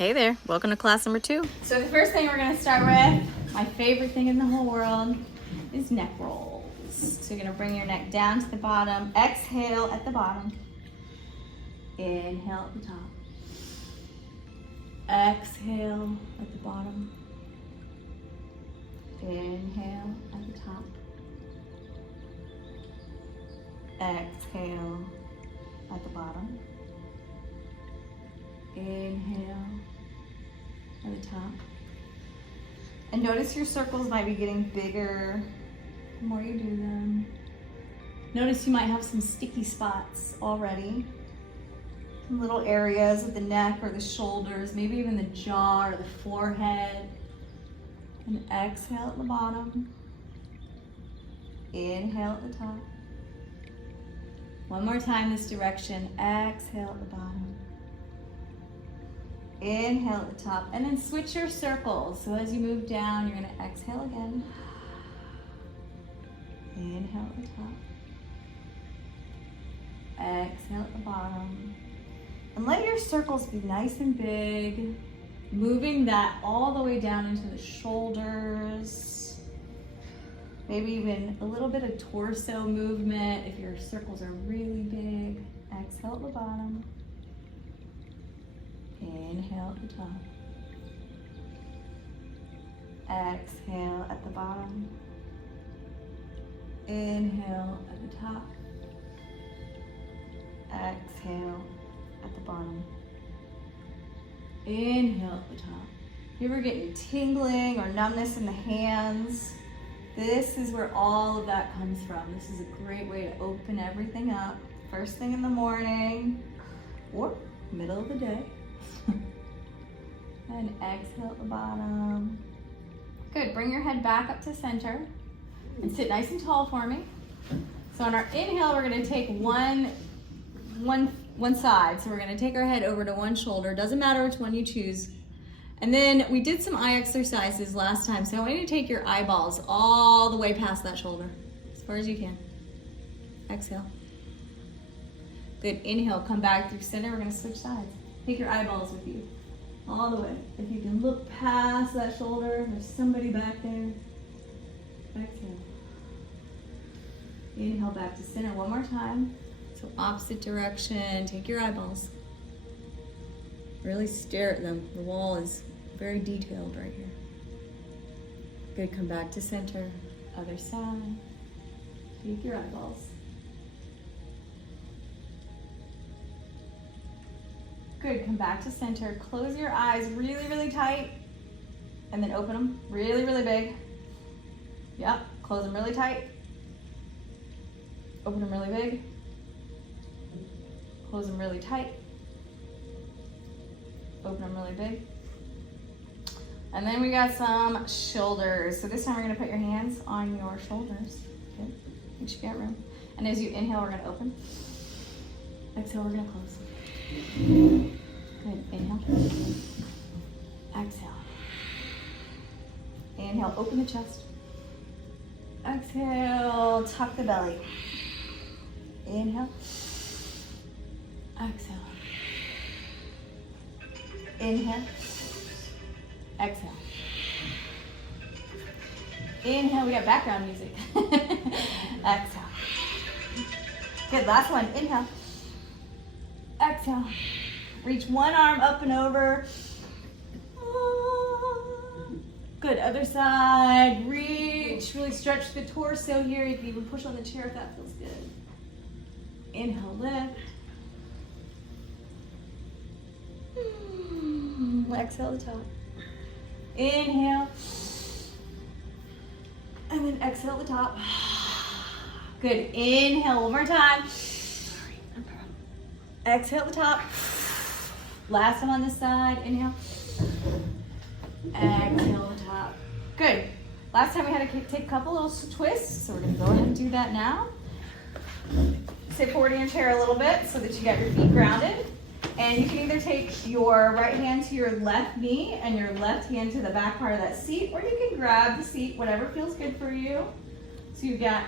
Hey there, welcome to class number 2. So the first thing we're gonna start with, my favorite thing in the whole world, is neck rolls. So you're gonna bring your neck down to the bottom, exhale at the bottom, inhale at the top, exhale at the bottom, inhale at the top, exhale at the bottom, inhale at the top. And notice your circles might be getting bigger the more you do them. Notice you might have some sticky spots already. Some little areas of the neck or the shoulders, maybe even the jaw or the forehead. And exhale at the bottom. Inhale at the top. One more time this direction. Exhale at the bottom. Inhale at the top, and then switch your circles. So as you move down, you're gonna exhale again. Inhale at the top. Exhale at the bottom. And let your circles be nice and big, moving that all the way down into the shoulders. Maybe even a little bit of torso movement if your circles are really big. Exhale at the bottom. Inhale at the top. Exhale at the bottom. Inhale at the top. Exhale at the bottom. Inhale at the top. You ever get any tingling or numbness in the hands? This is where all of that comes from. This is a great way to open everything up. First thing in the morning or middle of the day. And exhale at the bottom. Good, bring your head back up to center and sit nice and tall for me. So on our inhale, we're gonna take one side. So we're gonna take our head over to one shoulder. Doesn't matter which one you choose. And then we did some eye exercises last time. So I want you to take your eyeballs all the way past that shoulder, as far as you can. Exhale. Good, inhale, come back through center. We're gonna switch sides. Take your eyeballs with you, all the way. If you can look past that shoulder, there's somebody back there. Exhale. Inhale back to center one more time. So opposite direction, take your eyeballs. Really stare at them. The wall is very detailed right here. Good, come back to center. Other side. Take your eyeballs. Good, come back to center. Close your eyes really, really tight. And then open them really, really big. Yep, close them really tight. Open them really big. Close them really tight. Open them really big. And then we got some shoulders. So this time we're gonna put your hands on your shoulders. Good, make sure you got room. And as you inhale, we're gonna open. Exhale, we're gonna close. Good, inhale. Exhale. Inhale, open the chest. Exhale, tuck the belly. Inhale. Exhale. Inhale. Exhale. Inhale, we got background music. Exhale. Good, last one, inhale. Exhale. Reach one arm up and over. Good, other side. Reach, really stretch the torso here. You can even push on the chair if that feels good. Inhale, lift. Exhale the top. Inhale. And then exhale the top. Good, inhale one more time. Exhale the top. Last time on this side, inhale. Exhale the top. Good. Last time we had to take a couple little twists, so we're gonna go ahead and do that now. Sit forward in your chair a little bit so that you got your feet grounded. And you can either take your right hand to your left knee and your left hand to the back part of that seat, or you can grab the seat, whatever feels good for you. So you've got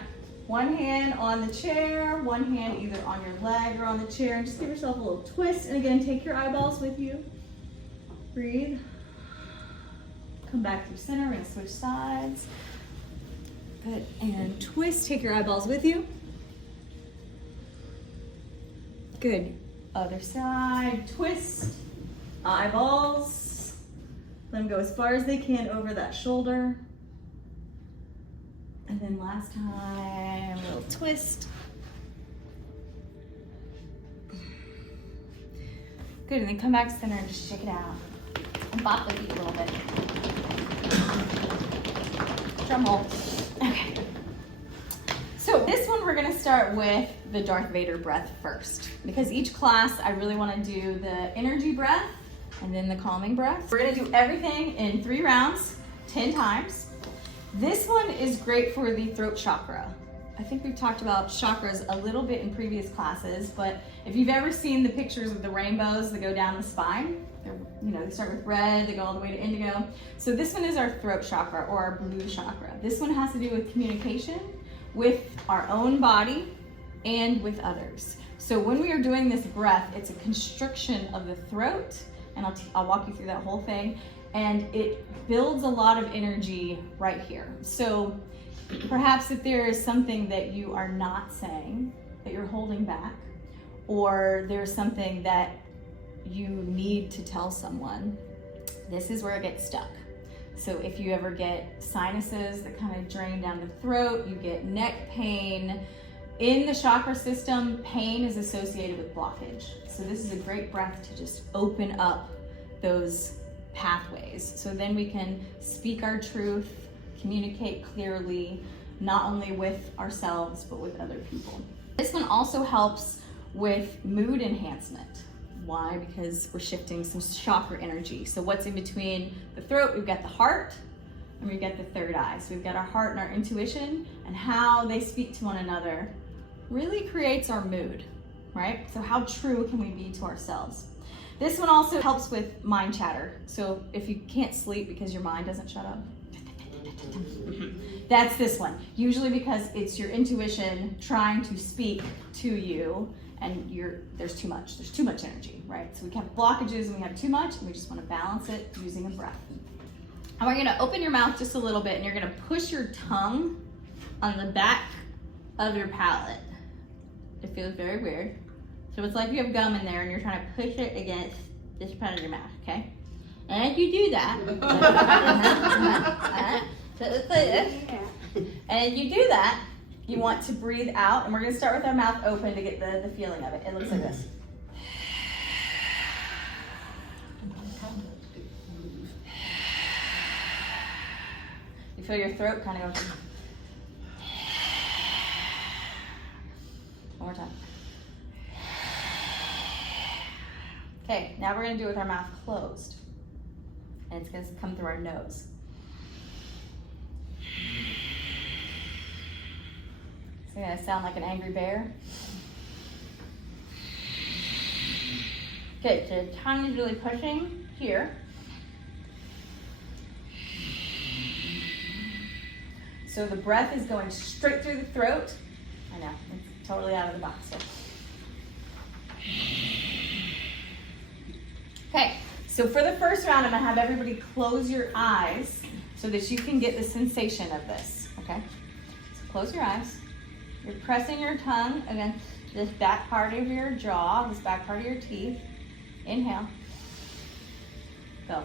one hand on the chair, one hand either on your leg or on the chair, and just give yourself a little twist. And again, take your eyeballs with you. Breathe. Come back through center. We're gonna switch sides. Good, and twist. Take your eyeballs with you. Good. Other side, twist. Eyeballs. Let them go as far as they can over that shoulder. And then last time, a little twist. Good, and then come back to center and just shake it out. And bop the feet a little bit. Drum roll. Okay. So this one we're gonna start with the Darth Vader breath first. Because each class I really wanna do the energy breath and then the calming breath. We're gonna do everything in 3 rounds, 10 times. This one is great for the throat chakra. I think we've talked about chakras a little bit in previous classes, but if you've ever seen the pictures of the rainbows that go down the spine, they start with red, they go all the way to indigo. So this one is our throat chakra or our blue chakra. This one has to do with communication with our own body and with others. So when we are doing this breath, it's a constriction of the throat, and I'll walk you through that whole thing, and it builds a lot of energy right here. So perhaps if there is something that you are not saying, that you're holding back, or there's something that you need to tell someone, this is where it gets stuck. So if you ever get sinuses that kind of drain down the throat, you get neck pain. In the chakra system, pain is associated with blockage. So this is a great breath to just open up those pathways. So then we can speak our truth, communicate clearly, not only with ourselves, but with other people. This one also helps with mood enhancement. Why? Because we're shifting some chakra energy. So what's in between the throat? We've got the heart and we've got the third eye. So we've got our heart and our intuition, and how they speak to one another really creates our mood, right? So how true can we be to ourselves? This one also helps with mind chatter. So if you can't sleep because your mind doesn't shut up, that's this one. Usually because it's your intuition trying to speak to you, and there's too much energy, right? So we have blockages and we have too much, and we just want to balance it using a breath. And we're gonna open your mouth just a little bit, and you're gonna push your tongue on the back of your palate. It feels very weird. So it's like you have gum in there and you're trying to push it against this part of your mouth, okay? And as you do that, so let's play this. And as you do that, you want to breathe out, and we're gonna start with our mouth open to get the feeling of it. It looks like this. You feel your throat kind of go. One more time. Okay, now we're gonna do it with our mouth closed. And it's gonna come through our nose. It's gonna sound like an angry bear. Okay, so the tongue is really pushing here. So the breath is going straight through the throat. I know, it's totally out of the box. So. Okay, so for the first round, I'm gonna have everybody close your eyes so that you can get the sensation of this, okay? So close your eyes. You're pressing your tongue against this back part of your jaw, this back part of your teeth. Inhale. Go.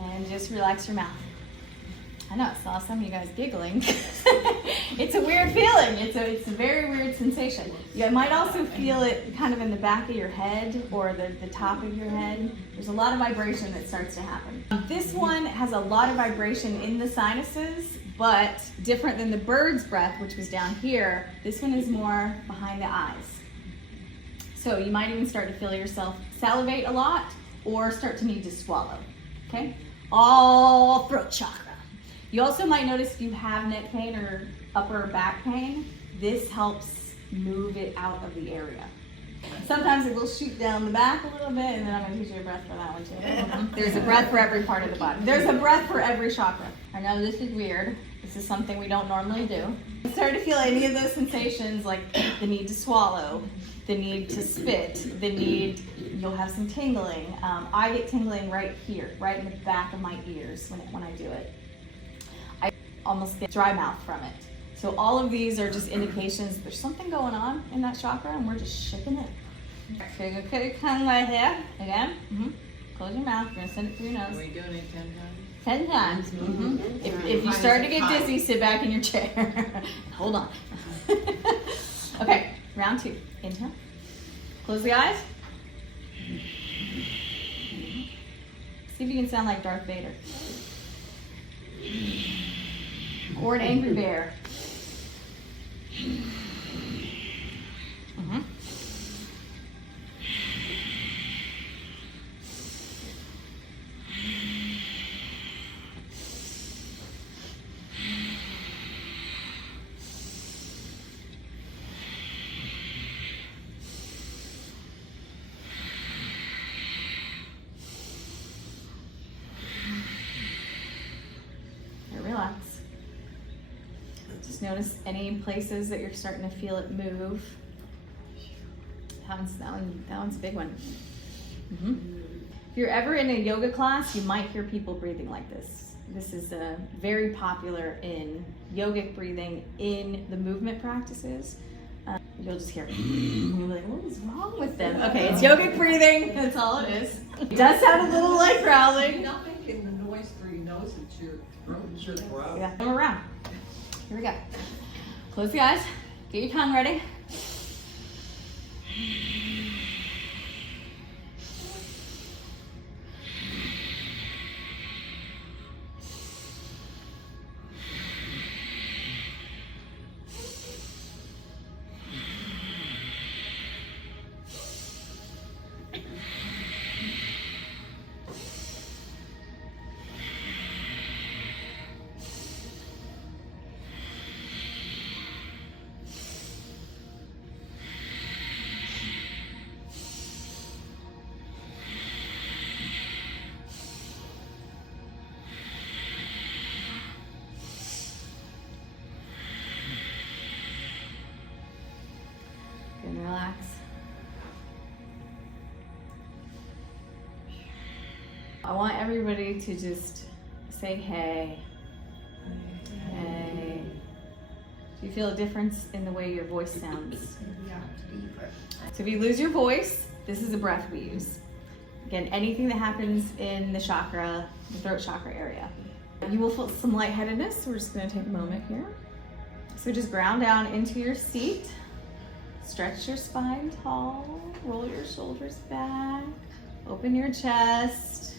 And just relax your mouth. I know, I saw some of you guys giggling. It's a weird feeling. It's a very weird sensation. You might also feel it kind of in the back of your head or the top of your head. There's a lot of vibration that starts to happen. This one has a lot of vibration in the sinuses, but different than the bird's breath, which was down here, this one is more behind the eyes. So you might even start to feel yourself salivate a lot or start to need to swallow, okay? All throat chakra. You also might notice if you have neck pain or upper back pain, this helps move it out of the area. Sometimes it will shoot down the back a little bit, and then I'm going to teach you a breath for that one too. There's a breath for every part of the body. There's a breath for every chakra. I know this is weird. This is something we don't normally do. Start to feel any of those sensations, like the need to swallow, the need to spit, the need, you'll have some tingling. I get tingling right here, right in the back of my ears when I do it. I almost get dry mouth from it. So all of these are just indications there's something going on in that chakra, and we're just shaking it. So you're gonna put your tongue right here, again. Close your mouth, you're gonna send it through your nose. Are we doing it 10 times? 10 times. If you start to get dizzy, sit back in your chair. Hold on. Okay, round 2. Inhale. Close the eyes. See if you can sound like Darth Vader. Or an angry bear. Relax. Just notice any places that you're starting to feel it move. That one's a big one. If you're ever in a yoga class, you might hear people breathing like this. This is very popular in yogic breathing in the movement practices. You'll just hear it. And you'll be like, what is wrong with them? Okay, it's yogic breathing. That's all it is. It does sound a little like growling. You're not making the noise through your nose, it's your throat. It's your throat. Yeah, come around. Here we go. Close the eyes. Get your tongue ready. And relax. I want everybody to just say hey. Hey. Do you feel a difference in the way your voice sounds? So if you lose your voice, this is the breath we use. Again, anything that happens in the chakra, the throat chakra area. You will feel some lightheadedness, so we're just gonna take a moment here. So just ground down into your seat. Stretch your spine tall, roll your shoulders back, open your chest.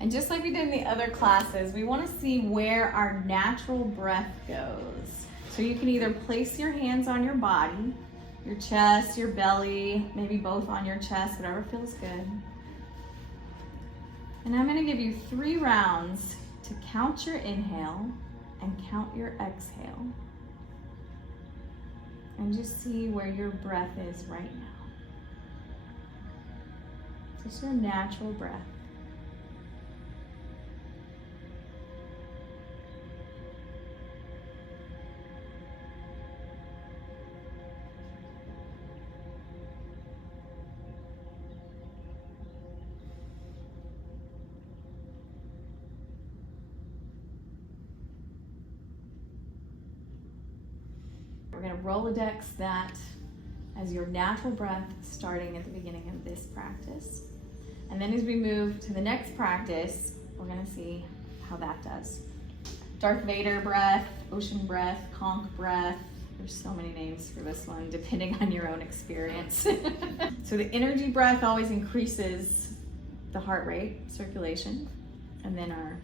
And just like we did in the other classes, we want to see where our natural breath goes. So you can either place your hands on your body, your chest, your belly, maybe both on your chest, whatever feels good. And I'm going to give you 3 rounds to count your inhale and count your exhale. And just see where your breath is right now. Just your natural breath. We're going to Rolodex that as your natural breath starting at the beginning of this practice. And then as we move to the next practice, we're going to see how that does. Darth Vader breath, ocean breath, Conch breath. There's so many names for this one, depending on your own experience. So the energy breath always increases the heart rate, circulation, and then our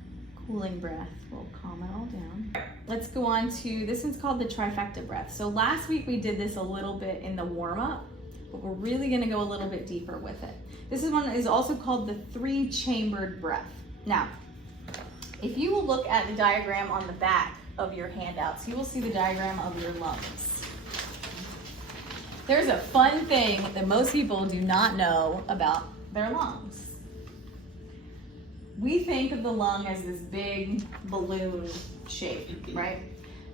cooling breath will calm it all down. Let's go on to, this one's called the Trifecta breath. So last week we did this a little bit in the warm-up, but we're really gonna go a little bit deeper with it. This is one that is also called the 3-chambered breath. Now, if you will look at the diagram on the back of your handouts, you will see the diagram of your lungs. There's a fun thing that most people do not know about their lungs. We think of the lung as this big balloon shape, right?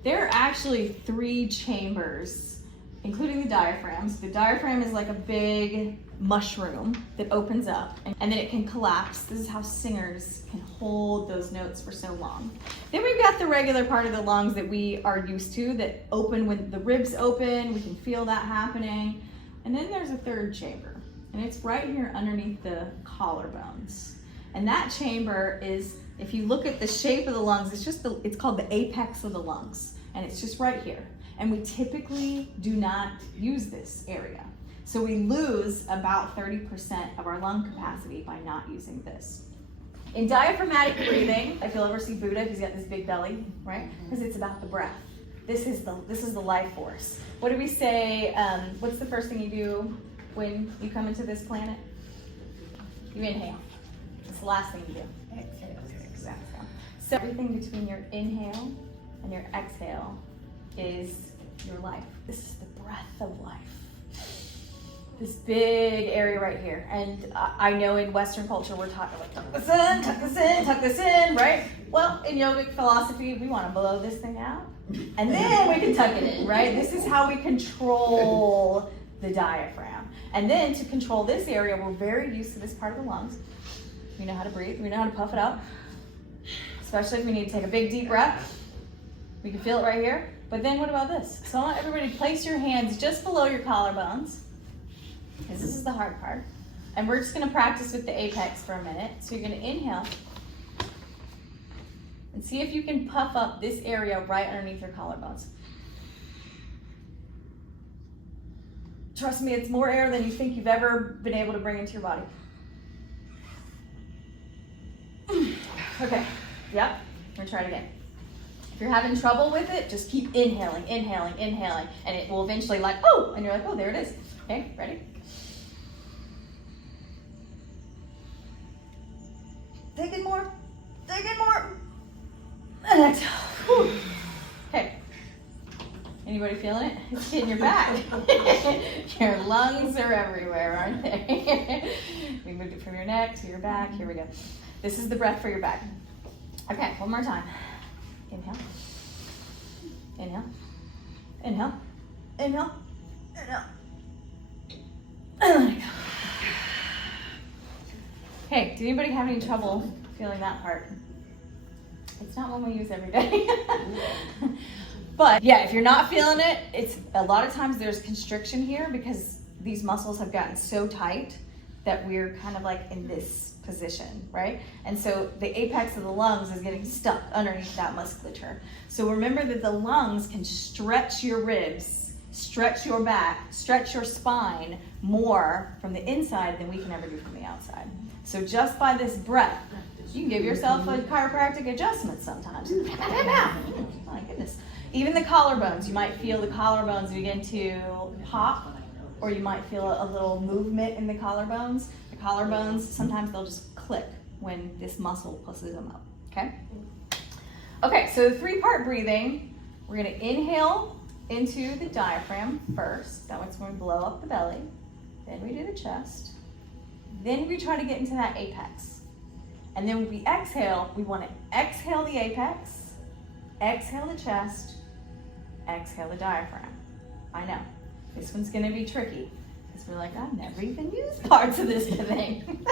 There are actually 3 chambers, including the diaphragm. So the diaphragm is like a big mushroom that opens up and then it can collapse. This is how singers can hold those notes for so long. Then we've got the regular part of the lungs that we are used to that open when the ribs open. We can feel that happening. And then there's a 3rd chamber, and it's right here underneath the collarbones. And that chamber is, if you look at the shape of the lungs, it's called the apex of the lungs, and it's just right here. And we typically do not use this area. So we lose about 30% of our lung capacity by not using this. In diaphragmatic breathing, if you'll ever see Buddha, he's got this big belly, right? Because it's about the breath. This is the life force. What do we say? What's the first thing you do when you come into this planet? You inhale. It's the last thing you do. Exhale. Exhale. So everything between your inhale and your exhale is your life. This is the breath of life. This big area right here. And I know in Western culture we're talking like tuck this in, tuck this in, tuck this in, right? Well, in yogic philosophy, we want to blow this thing out and then we can tuck it in, right? This is how we control the diaphragm. And then to control this area, we're very used to this part of the lungs. We know how to breathe, we know how to puff it out, especially if we need to take a big deep breath. We can feel it right here. But then what about this? So I want everybody to place your hands just below your collarbones, because this is the hard part. And we're just gonna practice with the apex for a minute. So you're gonna inhale and see if you can puff up this area right underneath your collarbones. Trust me, it's more air than you think you've ever been able to bring into your body. Okay, yep, I'm gonna try it again. If you're having trouble with it, just keep inhaling, inhaling, inhaling, and it will eventually like, oh, and you're like, oh, there it is. Okay, ready? Take in more, take in more. And exhale. Whew. Okay. Anybody feeling it? It's hitting your back. Your lungs are everywhere, aren't they? We moved it from your neck to your back. Here we go. This is the breath for your back. Okay, one more time. Inhale. Inhale. Inhale. Inhale. Inhale. And let it go. Hey, did anybody have any trouble feeling that part? It's not one we use every day. But yeah, if you're not feeling it, it's a lot of times there's constriction here because these muscles have gotten so tight that we're kind of like in this position, right? And so the apex of the lungs is getting stuck underneath that musculature. So remember that the lungs can stretch your ribs, stretch your back, stretch your spine more from the inside than we can ever do from the outside. So just by this breath, you can give yourself a chiropractic adjustment sometimes. My goodness. Even the collarbones, you might feel the collarbones begin to pop, or you might feel a little movement in the collarbones. The collarbones, sometimes they'll just click when this muscle pushes them up, okay? Okay, so the 3-part breathing, we're gonna inhale into the diaphragm first. That one's going to blow up the belly. Then we do the chest. Then we try to get into that apex. And then when we exhale, we want to exhale the apex, exhale the chest, exhale the diaphragm. I know, this one's gonna be tricky because we're like, I've never even used parts of this thing.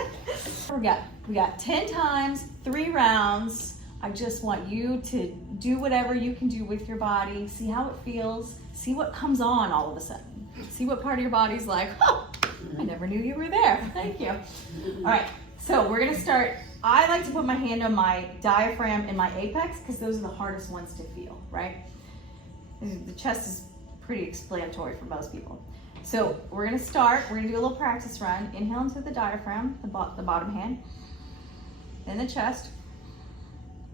we got 10 times, 3 rounds. I just want you to do whatever you can do with your body, see how it feels, see what comes on all of a sudden. See what part of your body's like, oh, I never knew you were there. Thank you. All right, so we're gonna start. I like to put my hand on my diaphragm and my apex because those are the hardest ones to feel, right? The chest is pretty explanatory for most people. So we're gonna start, we're gonna do a little practice run. Inhale into the diaphragm, the bottom hand, then the chest,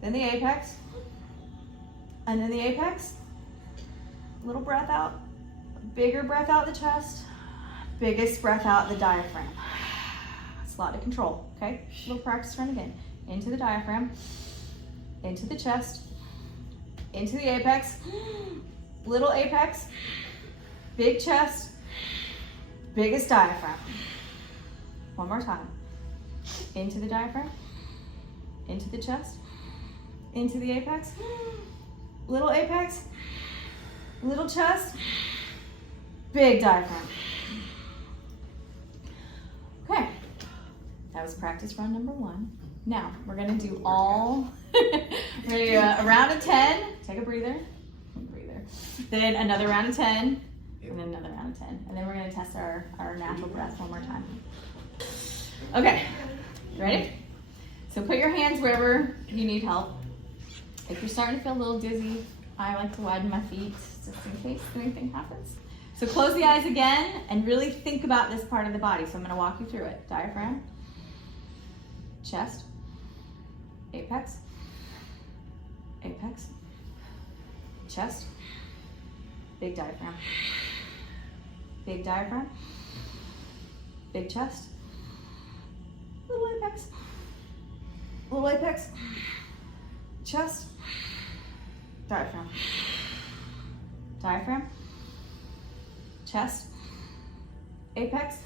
then the apex, and then the apex. Little breath out, bigger breath out the chest, Biggest breath out the diaphragm. It's a lot to control, okay? Little practice run again. Into the diaphragm, into the chest, into the apex, little apex, big chest, biggest diaphragm. One more time. Into the diaphragm, into the chest, into the apex, little apex, little chest, big diaphragm. Okay, that was practice run number 1. Now, we're gonna do all, we're gonna do a round of 10, take a breather, then another round of 10, and then another round of 10. And then we're gonna test our natural breath one more time. Okay, ready? So put your hands wherever you need help. If you're starting to feel a little dizzy, I like to widen my feet just in case anything happens. So close the eyes again and really think about this part of the body. So I'm gonna walk you through it. Diaphragm, chest, apex, apex, chest, big diaphragm, big diaphragm, big chest, little apex, little apex, chest, diaphragm, diaphragm, chest, apex,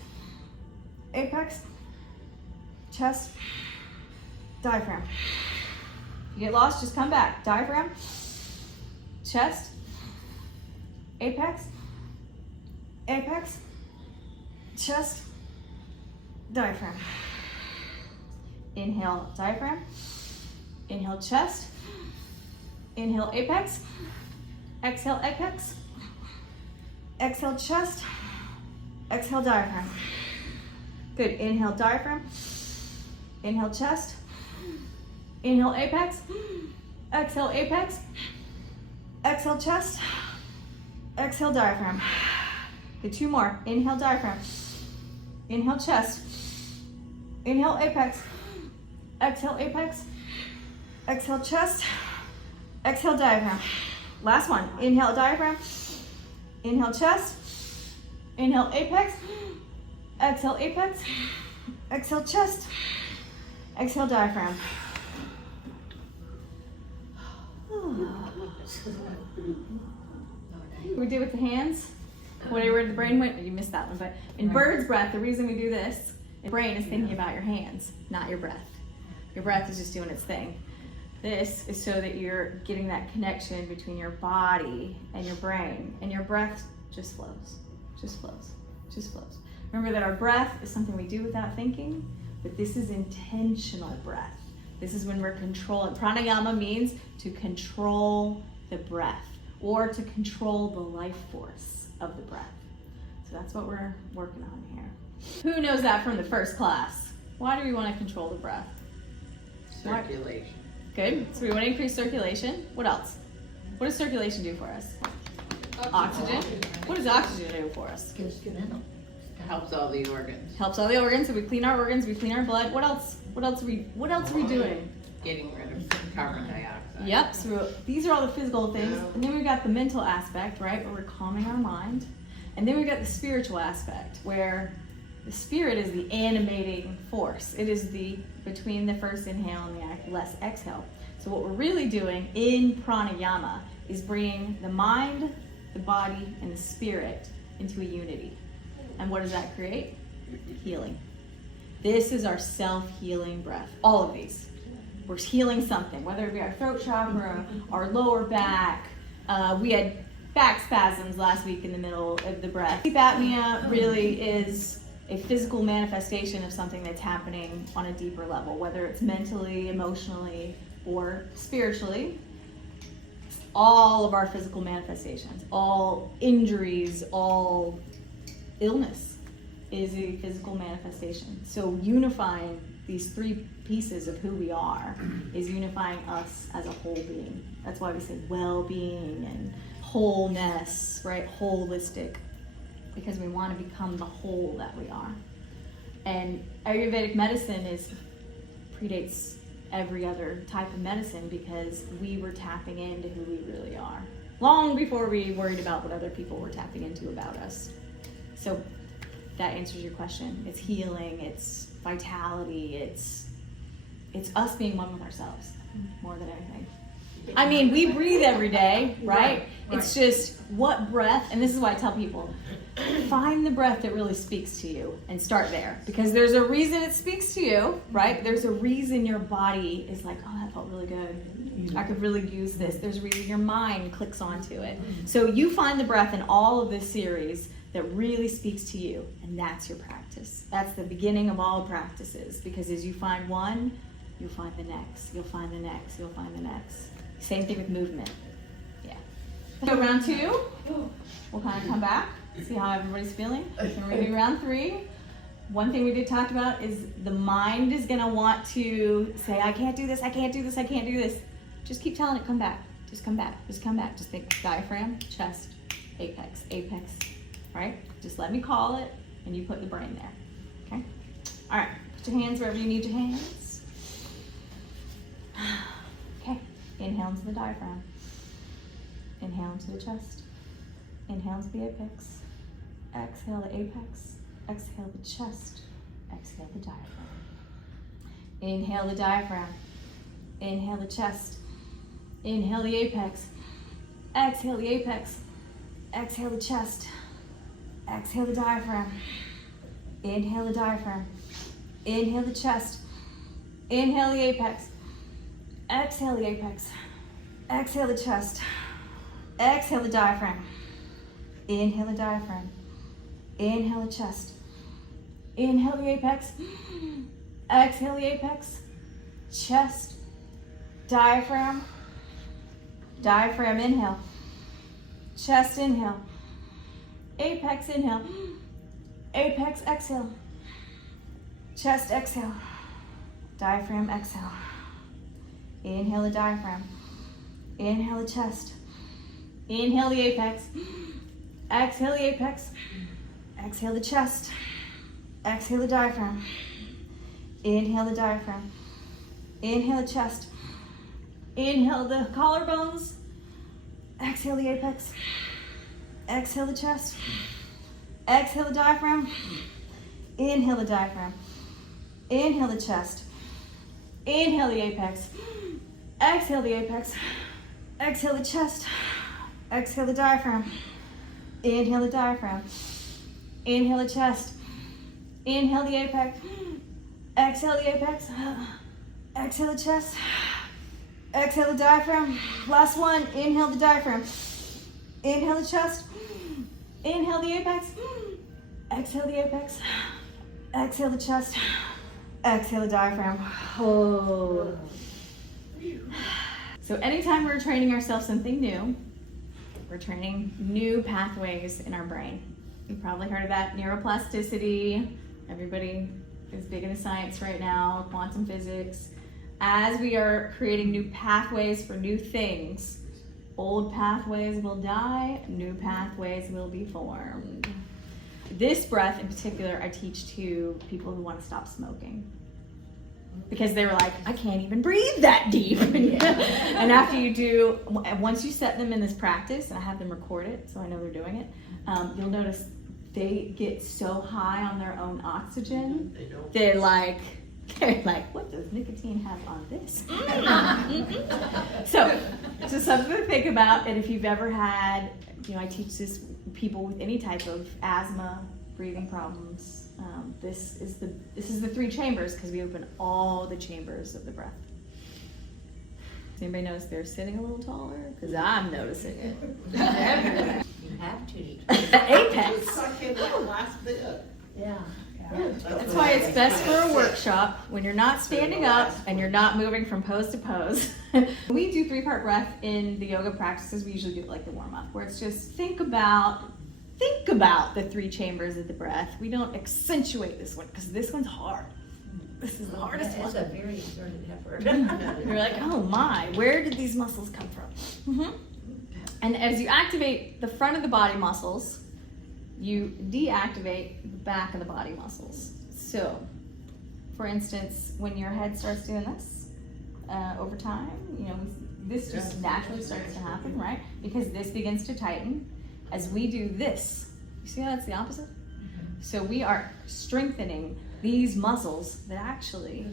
apex, chest, diaphragm. If you get lost, just come back. Diaphragm, chest, apex, apex, chest, diaphragm. Inhale, diaphragm. Inhale, chest. Inhale, apex. Exhale, apex. Exhale, chest. Exhale, diaphragm. Good. Inhale, diaphragm. Inhale, chest. Inhale, apex. Exhale, apex. Exhale, chest. Exhale, diaphragm. Good. 2 more. Inhale, diaphragm. Inhale, chest. Inhale, apex. Exhale, apex. Exhale, chest. Exhale, diaphragm. Last one. Inhale, diaphragm. Inhale, chest. Inhale, apex. Exhale, apex. Exhale, chest. Exhale, diaphragm. We do with the hands. Whatever the brain went, you missed that one. But in bird's breath, the reason we do this, the brain is thinking about your hands, not your breath. Your breath is just doing its thing. This is so that you're getting that connection between your body and your brain, and your breath just flows, just flows, just flows. Remember that our breath is something we do without thinking, but this is intentional breath. This is when we're controlling. Pranayama means to control the breath or to control the life force of the breath. So that's what we're working on here. Who knows that from the first class? Why do we want to control the breath? Circulation. Good. So we want to increase circulation. What else? What does circulation do for us? Oxygen. What does oxygen do for us? Helps all the organs. Helps all the organs. So we clean our organs, we clean our blood. What else? What else are we doing? Getting rid of carbon dioxide. Yep. So these are all the physical things. And then we've got the mental aspect, right? Where we're calming our mind. And then we've got the spiritual aspect, where the spirit is the animating force. It is the between the first inhale and the last exhale. So what we're really doing in pranayama is bringing the mind, the body, and the spirit into a unity. And what does that create? Healing. This is our self-healing breath. All of these. We're healing something, whether it be our throat chakra, our lower back. We had back spasms last week in the middle of the breath. Sleep apnea really is a physical manifestation of something that's happening on a deeper level, whether it's mentally, emotionally, or spiritually. All of our physical manifestations, all injuries, all illness is a physical manifestation. So unifying these 3 pieces of who we are is unifying us as a whole being. That's why we say well-being and wholeness, right? Holistic. Because we want to become the whole that we are. And Ayurvedic medicine predates every other type of medicine because we were tapping into who we really are. Long before we worried about what other people were tapping into about us. So that answers your question. It's healing, it's vitality, it's us being one with ourselves more than anything. I mean, we breathe every day, right? It's just what breath, and this is why I tell people, find the breath that really speaks to you and start there. Because there's a reason it speaks to you, right? There's a reason your body is like, oh, that felt really good. I could really use this. There's a reason your mind clicks onto it. So you find the breath in all of this series that really speaks to you, and that's your practice. That's the beginning of all practices, because as you find one, you'll find the next, you'll find the next, you'll find the next. Same thing with movement. Yeah. So round 2, we'll kind of come back, see how everybody's feeling. Then we're gonna do round 3. One thing we did talk about is the mind is gonna want to say, I can't do this, I can't do this, I can't do this. Just keep telling it, come back, just come back, just come back. Just think diaphragm, chest, apex, apex, right? Just let me call it, and you put the brain there, okay? All right, put your hands wherever you need your hands. Okay, inhale into the diaphragm. Inhale into the chest. Inhale into the apex. Exhale the apex. Exhale the chest. Exhale the diaphragm. Inhale the diaphragm. Inhale the chest. Inhale the apex. Exhale the apex. Exhale the chest. Exhale the diaphragm. Inhale the diaphragm. Inhale the chest. Inhale the apex. Exhale the apex. Exhale the chest. Exhale the diaphragm. Inhale the diaphragm. Inhale the chest. Inhale the apex. Exhale the apex. Chest. Diaphragm. Diaphragm inhale. Chest inhale. Apex inhale. Apex exhale. Chest exhale. Diaphragm exhale. Inhale the diaphragm. Inhale the chest. Inhale the apex. Exhale the apex. Exhale the chest. Exhale the diaphragm. Inhale the diaphragm. Inhale the chest. Inhale the collarbones. Exhale the apex. Exhale the chest. Exhale the diaphragm. Inhale the diaphragm. Inhale the chest. Inhale the apex. Exhale the apex. Exhale the chest. Exhale the diaphragm. Inhale the diaphragm. Inhale the chest. Inhale the apex. Exhale the apex. Exhale the chest. Exhale the diaphragm. Last one. Inhale the diaphragm. Inhale the chest. Inhale the apex. Exhale the apex. Exhale the chest. Exhale the diaphragm. Oh. So anytime we're training ourselves something new, we're training new pathways in our brain. You've probably heard of that neuroplasticity. Everybody is big into science right now, quantum physics. As we are creating new pathways for new things, old pathways will die, new pathways will be formed. This breath in particular, I teach to people who want to stop smoking. Because they were like, I can't even breathe that deep. And after you do, once you set them in this practice, and I have them record it, so I know they're doing it, you'll notice they get so high on their own oxygen. They're like, what does nicotine have on this? So, just something to think about. And if you've ever had, I teach this people with any type of asthma, breathing problems. This is the 3 chambers, because we open all the chambers of the breath. Does anybody notice they're sitting a little taller? Because I'm noticing it. You have to. Apex. Yeah. That's why it's best for a workshop when you're not standing up and you're not moving from pose to pose. We do 3-part breath in the yoga practices. We usually do it like the warm-up, where it's just think about the 3 chambers of the breath. We don't accentuate this one, because this one's hard. This is the hardest one. It's a very exerted effort. You're like, oh my, where did these muscles come from? Mm-hmm. And as you activate the front of the body muscles, you deactivate the back of the body muscles. So, for instance, when your head starts doing this, over time, this just naturally starts to happen, right? Because this begins to tighten. As we do this, you see how that's the opposite? So we are strengthening these muscles that actually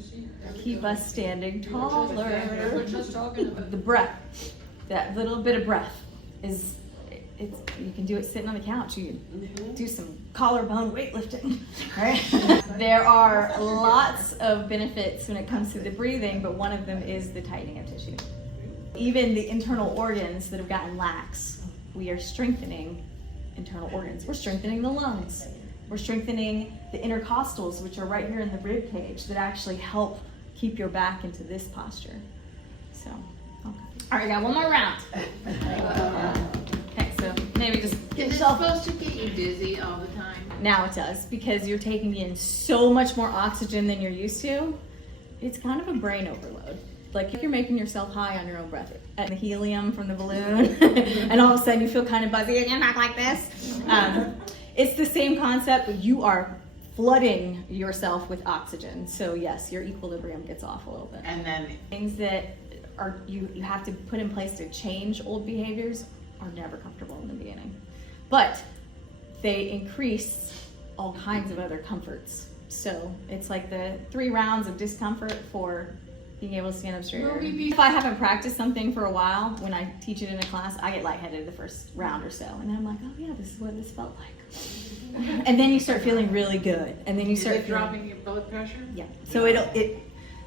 keep us standing taller. The breath, that little bit of breath is, you can do it sitting on the couch. You can do some collarbone weightlifting, right? There are lots of benefits when it comes to the breathing, but one of them is the tightening of tissue. Even the internal organs that have gotten lax, we are strengthening internal organs. We're strengthening the lungs. We're strengthening the intercostals, which are right here in the rib cage, that actually help keep your back into this posture. So, okay. All right, got one more round. Okay, so maybe just get Is it yourself. supposed to get you dizzy all the time? Now it does, because you're taking in so much more oxygen than you're used to. It's kind of a brain overload. Like you're making yourself high on your own breath. And the helium from the balloon, and all of a sudden you feel kind of buzzy and you're not like this. It's the same concept, but you are flooding yourself with oxygen. So yes, your equilibrium gets off a little bit. And then Things that are you have to put in place to change old behaviors are never comfortable in the beginning. But they increase all kinds of other comforts. So it's like the 3 rounds of discomfort for being able to stand up straighter. If I haven't practiced something for a while, when I teach it in a class, I get lightheaded the first round or so. And then I'm like, oh yeah, this is what this felt like. And then you start feeling really good. And then you is start it dropping your blood pressure? Yeah. So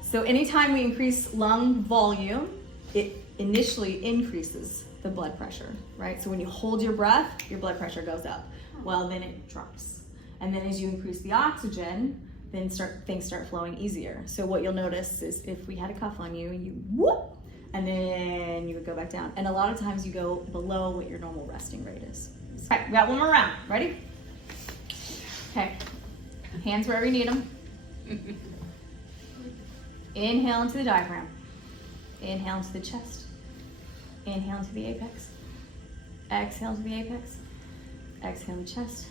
so anytime we increase lung volume, it initially increases the blood pressure, right? So when you hold your breath, your blood pressure goes up. Well, then it drops. And then as you increase the oxygen, then things start flowing easier. So what you'll notice is if we had a cuff on you, you whoop, and then you would go back down. And a lot of times you go below what your normal resting rate is. All right, we got one more round. Ready? Okay. Hands wherever you need them. Inhale into the diaphragm. Inhale into the chest. Inhale into the apex. Exhale to the apex. Exhale the chest.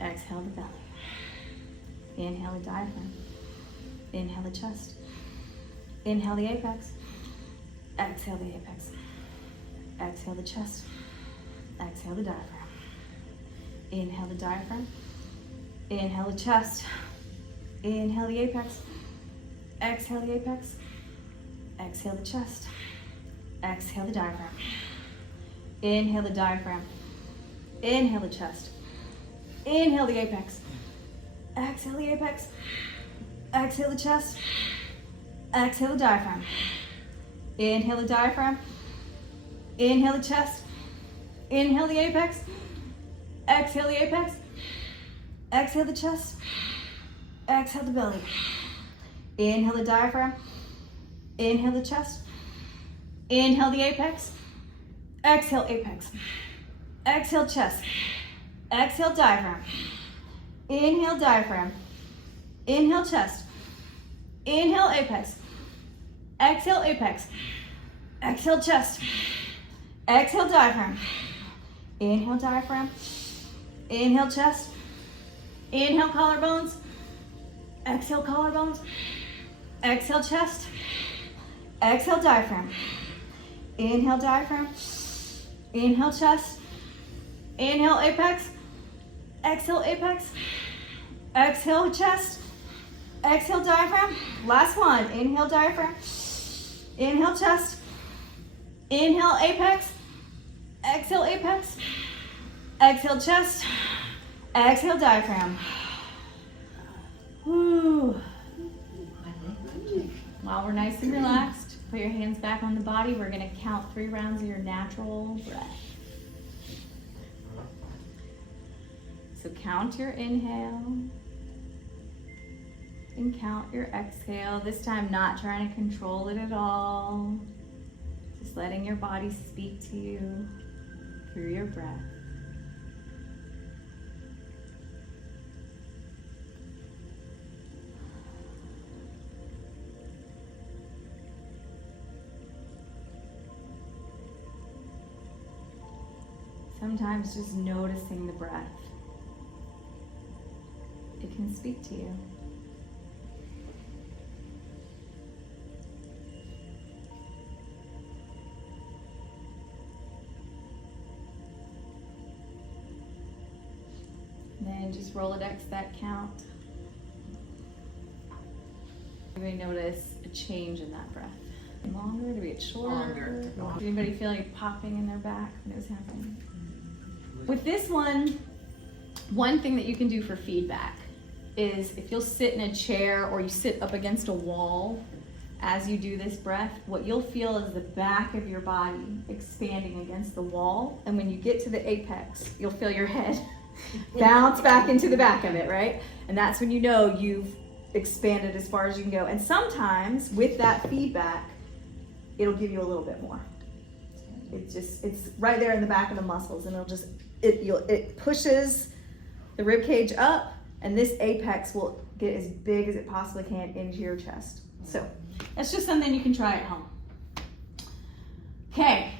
Exhale the belly. Inhale the diaphragm. Inhale the chest. Inhale the apex. Exhale the apex. Exhale the chest. Exhale the diaphragm. Inhale the diaphragm. Inhale the chest. Inhale the apex. Exhale the apex. Exhale the chest. Exhale the diaphragm. Inhale the diaphragm. Inhale the chest. Inhale the apex. Exhale the apex. Exhale the chest. Exhale the diaphragm. Inhale the diaphragm. Inhale the chest. Inhale the apex. Exhale the apex. Exhale the chest. Exhale the belly. Inhale the diaphragm. Inhale the chest. Inhale the apex. Exhale apex. Exhale chest. Exhale diaphragm. Inhale diaphragm. Inhale chest. Inhale apex. Exhale apex. Exhale chest. Exhale diaphragm. Inhale diaphragm. Inhale chest. Inhale collarbones. Exhale collarbones. Exhale chest. Exhale diaphragm. Inhale diaphragm. Inhale chest. Inhale apex. Exhale apex. Exhale chest. Exhale diaphragm. Last one. Inhale diaphragm. Inhale chest. Inhale apex. Exhale apex. Exhale chest. Exhale diaphragm. Whew. While we're nice and relaxed, put your hands back on the body. We're going to count 3 rounds of your natural breath. So count your inhale and count your exhale. This time not trying to control it at all. Just letting your body speak to you through your breath. Sometimes just noticing the breath, it can speak to you. Then just Rolodex that count. Anybody notice a change in that breath? Longer? Do we get shorter? Longer. Anybody feel any popping in their back when it was happening? With this one thing that you can do for feedback is if you'll sit in a chair or you sit up against a wall as you do this breath, what you'll feel is the back of your body expanding against the wall. And when you get to the apex, you'll feel your head bounce back into the back of it, right? And that's when you know you've expanded as far as you can go. And sometimes with that feedback, it'll give you a little bit more. It's right there in the back of the muscles, and it pushes the rib cage up, and this apex will get as big as it possibly can into your chest. So that's just something you can try at home. Okay.